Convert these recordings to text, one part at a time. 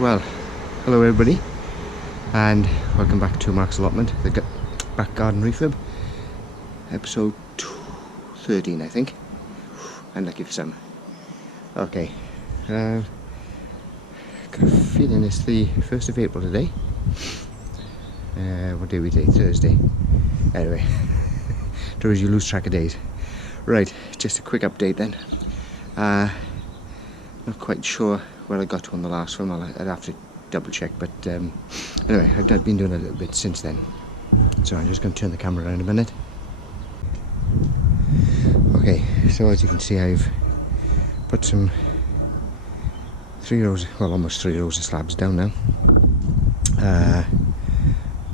Well, hello everybody, and welcome back to Mark's Allotment, the back garden refurb, episode 13, I think. I'm lucky for some. Okay, got a feeling it's the 1st of April today. What day are we today? Thursday. Anyway, you lose track of days. Right, just a quick update then. Not quite sure where I got to on the last one. I'd have to double check, but anyway, I've been doing a little bit since then. So I'm just going to turn the camera around a minute. Okay, so as you can see, I've put some almost 3 rows of slabs down now.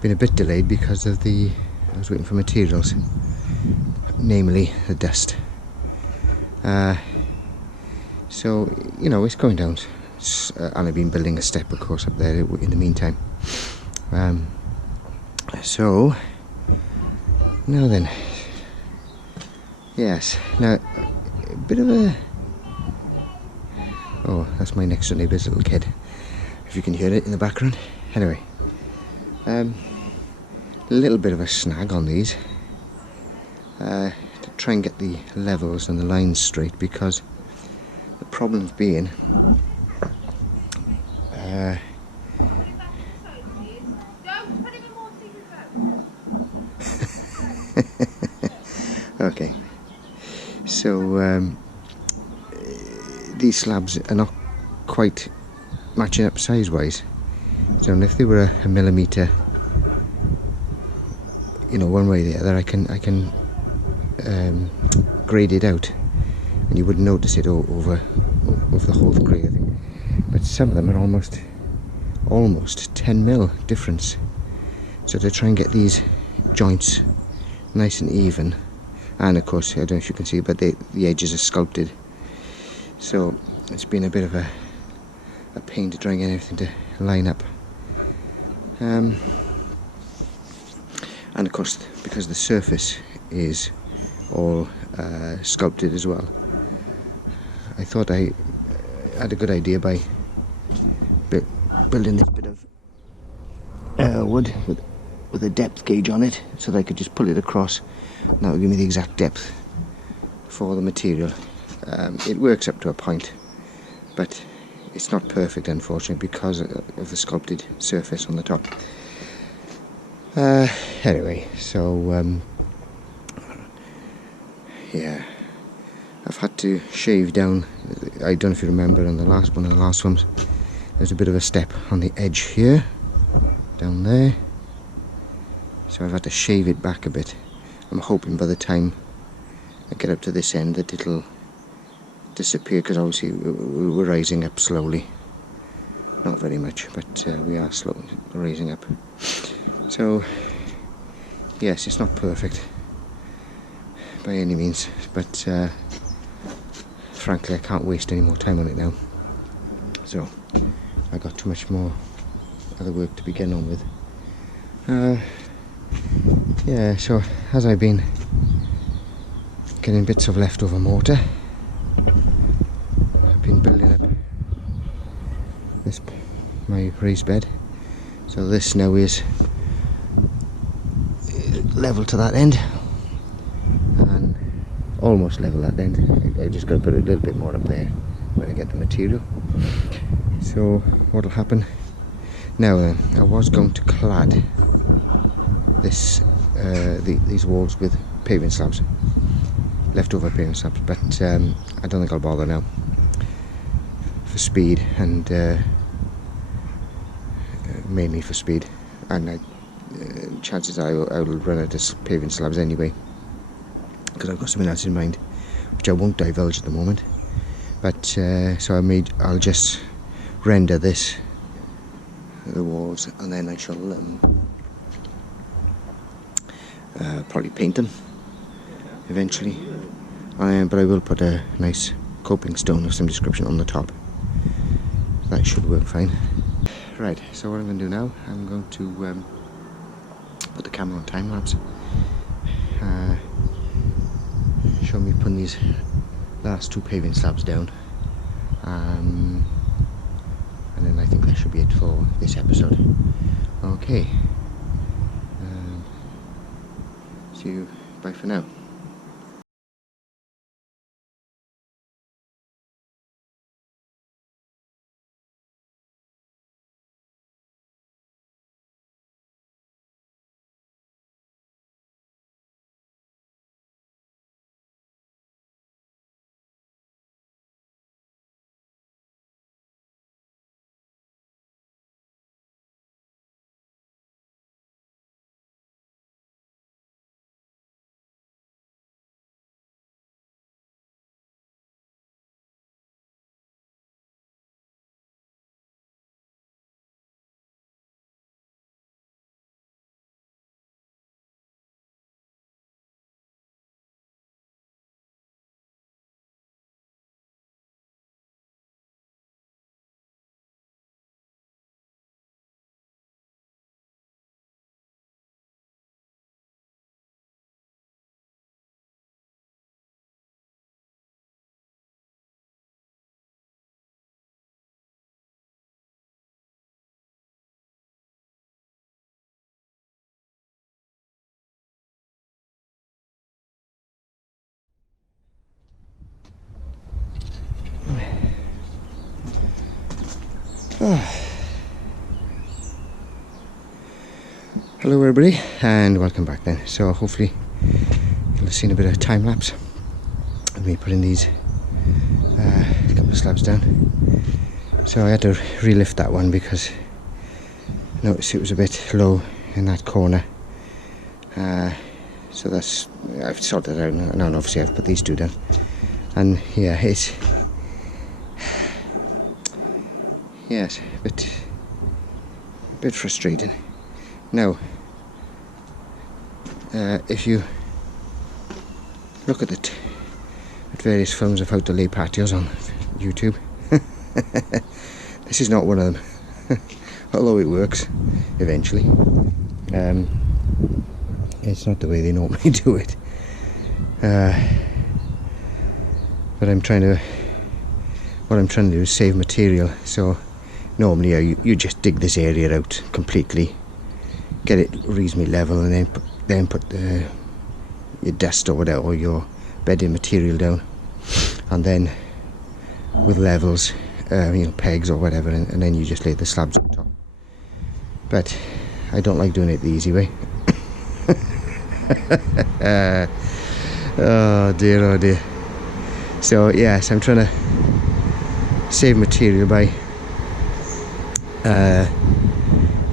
Been a bit delayed because of I was waiting for materials, namely the dust. So, you know, it's going down. And I've been building a step, of course, up there in the meantime. So, now then. Yes, now, a bit of a... Oh, that's my next door neighbour's little kid, if you can hear it in the background. Anyway, a little bit of a snag on these. To try and get the levels and the lines straight, because the problem's being okay, so these slabs are not quite matching up size wise. So if they were a millimetre, you know, one way or the other, I can grade it out and you wouldn't notice it over the whole grade, I think. But some of them are almost 10 mil difference. So to try and get these joints nice and even, and of course, I don't know if you can see, but the edges are sculpted. So it's been a bit of a pain to try and get everything to line up. And of course, because the surface is all sculpted as well, I thought I had a good idea by building this bit of wood with a depth gauge on it, so that I could just pull it across, and that would give me the exact depth for the material. It works up to a point, but it's not perfect, unfortunately, because of the sculpted surface on the top. Anyway, so yeah, I've had to shave down. I don't know if you remember on one of the last ones, there's a bit of a step on the edge here, down there. So I've had to shave it back a bit. I'm hoping by the time I get up to this end that it'll disappear, because obviously we're rising up slowly. Not very much, but we are slowly rising up. So yes, it's not perfect by any means, but frankly I can't waste any more time on it now. So I got too much more other work to be getting on with. Yeah, so as I've been getting bits of leftover mortar, I've been building up my raised bed. So this now is level to that end, and almost level that end. I just got to put a little bit more up there when I get the material. So what'll happen now then, I was going to clad these walls with paving slabs, leftover paving slabs, but I don't think I'll bother now, for speed, and mainly for speed, and chances are I will run out of paving slabs anyway, because I've got something else in mind which I won't divulge at the moment. But so I'll just render the walls, and then I shall probably paint them eventually. But I will put a nice coping stone of some description on the top. That should work fine. Right, so what I'm going to do now, I'm going to put the camera on time lapse. Show me putting these last 2 paving slabs down. and then I think that should be it for this episode. Okay, see you, bye for now. Hello everybody, and welcome back then. So hopefully you'll have seen a bit of time lapse of me putting these couple of slabs down. So I had to relift that one because I noticed it was a bit low in that corner. So that's, I've sorted it out now, and obviously I've put these two down. And yeah, it's yes, a bit frustrating. Now, if you look at at various films of how to lay patios on YouTube, this is not one of them. Although it works eventually, it's not the way they normally do it. But what I'm trying to do is save material. So normally you just dig this area out completely, get it reasonably level, and then put your dust or whatever, or your bedding material down, and then with levels, pegs or whatever, and then you just lay the slabs on top. But I don't like doing it the easy way. Oh dear. So yes, I'm trying to save material by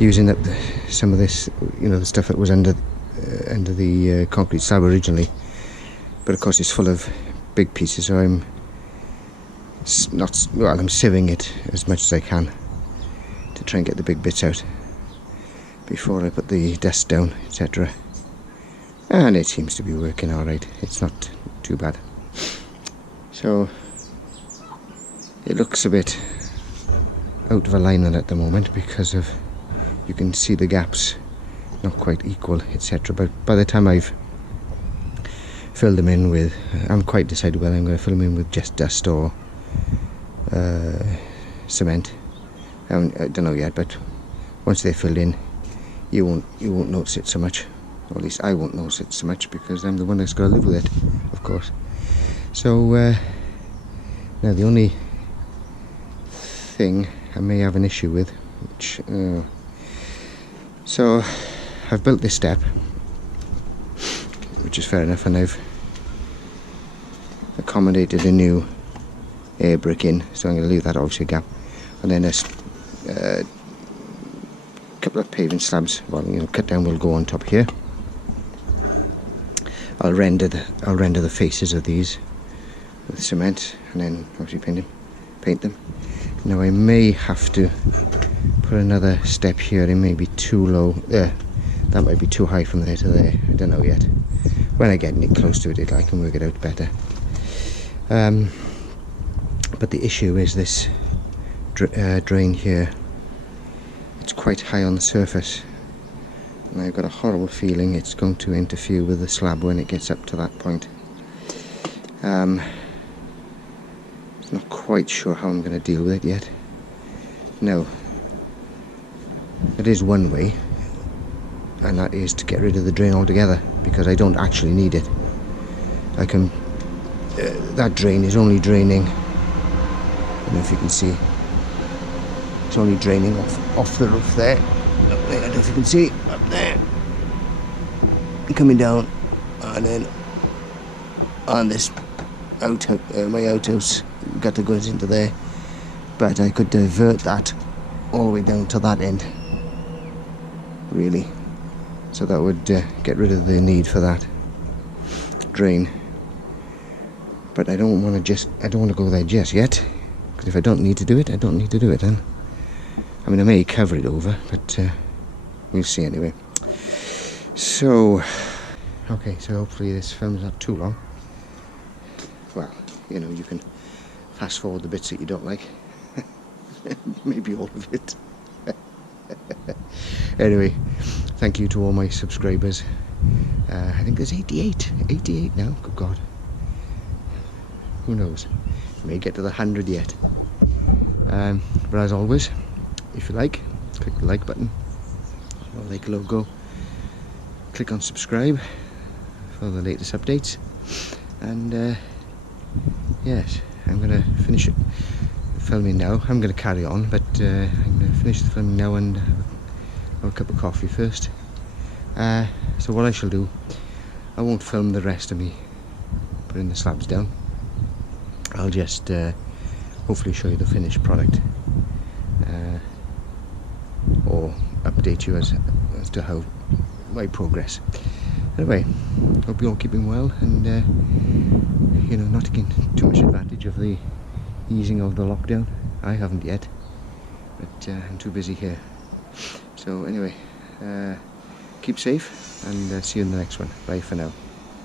using up some of this, the stuff that was under the concrete slab originally. But of course it's full of big pieces, so I'm sieving it as much as I can to try and get the big bits out before I put the dust down, etc. And it seems to be working alright. It's not too bad. So it looks a bit out of alignment at the moment because of, you can see the gaps not quite equal, etc. But by the time I've filled them in with, I'm quite decided whether I'm going to fill them in with just dust or cement. I don't know yet, but once they're filled in, you won't notice it so much, or at least I won't notice it so much, because I'm the one that's got to live with it, of course. So now the only thing I may have an issue with, so I've built this step, which is fair enough, and I've accommodated a new air brick in, so I'm going to leave that obviously a gap, and then a couple of paving slabs, cut down, will go on top here. I'll render the faces of these with cement, and then obviously paint them. Now I may have to put another step here. It may be too low. That might be too high from there to there. I don't know yet. When I get close to it, I can work it out better. But the issue is this drain here. It's quite high on the surface, and I've got a horrible feeling it's going to interfere with the slab when it gets up to that point. Not quite sure how I'm going to deal with it yet. Now, there is one way, and that is to get rid of the drain altogether, because I don't actually need it. I can, that drain is only draining, I don't know if you can see, it's only draining off the roof there. Up there, I don't know if you can see, up there, coming down, and then on this my outhouse gutter goes into there, but I could divert that all the way down to that end, really, so that would get rid of the need for that drain. But I don't want to go there just yet, because if I don't need to do it, I don't need to do it then. I mean, I may cover it over, but we'll see anyway. So, okay, so hopefully this film's not too long. Well, you know, you can fast forward the bits that you don't like. Maybe all of it. Anyway, thank you to all my subscribers. I think there's 88 now, good God. Who knows, may get to the 100 yet. But as always, if you like, click the like button, or like logo, click on subscribe for the latest updates, and yes, I'm going to finish it filming now. I'm going to carry on, but I'm going to finish the filming now and have a cup of coffee first. So what I shall do, I won't film the rest of me putting the slabs down. I'll just hopefully show you the finished product, or update you as to how my progress. Anyway, hope you're all keeping well, and you know, not taking too much advantage of the easing of the lockdown. I haven't yet, but I'm too busy here. So anyway, keep safe, and see you in the next one. Bye for now.